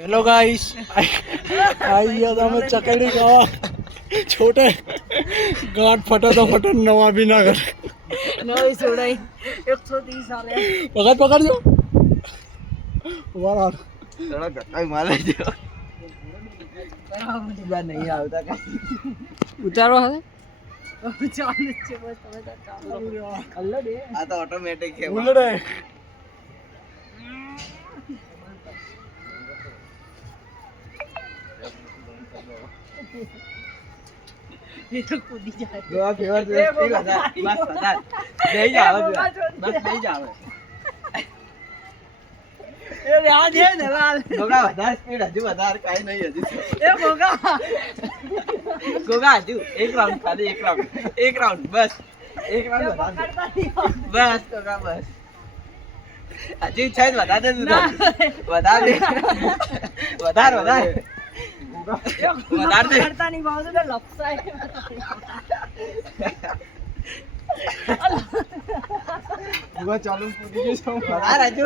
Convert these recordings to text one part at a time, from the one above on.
hello guys आइए तो हमें चकड़ी खावा छोटे गांठ फटे तो फटे नवा भी ना करे નવી સોડાઈ 130 આલે પકડજો વાહ થોડા ગટાઈ મારે જો બરાબર નહીં આવતા કઈ ઉતારો હવે ચાલુ છે બસ તમે તો ચાલો અલ્લા દે આ તો ઓટોમેટિક છે ઉલડે ये तो कूदी जाए ગોવા ફેવર બસ વધાર નહીં જાવ બસ નહીં જાવ એ રહ્યા દે ને લાલ ગોગા વધાર સ્પીડ હજુ વધાર કાઈ નહીં હજુ એ બોગા ગોગા હજુ એક રાઉન્ડ ખાલી એક રાઉન્ડ બસ એક રાઉન્ડ વધાર બસ ગોગા બસ હજુ છે જ વધાર દે વધાર દે વધાર વધાર દે કરતા નહીં ભાવ તો લપસાય ગોગા ચાલુ પૂરી ગઈ છે વધાર હજુ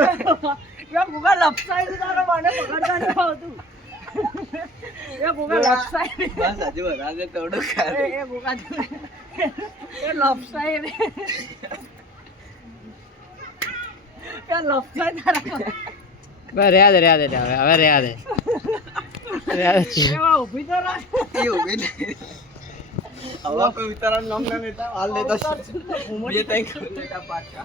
યા બોગા લપસાય તો તારો મને પકડતા નહીં આવતું એ બોગા લપસાય બસ હજુ વધાર દે થોડું ખાલી એ બોગા એ લપસાય રે એ લપસાય તારા બસ રહ્યા દે હવે રહ્યા દે એવા ઊભી તો રાખ એ ઉભી નહીં હવે કોઈ વિચારવાનું નામ ના લેતા હાલ લેતા બે ત્રણ લેતા પાછા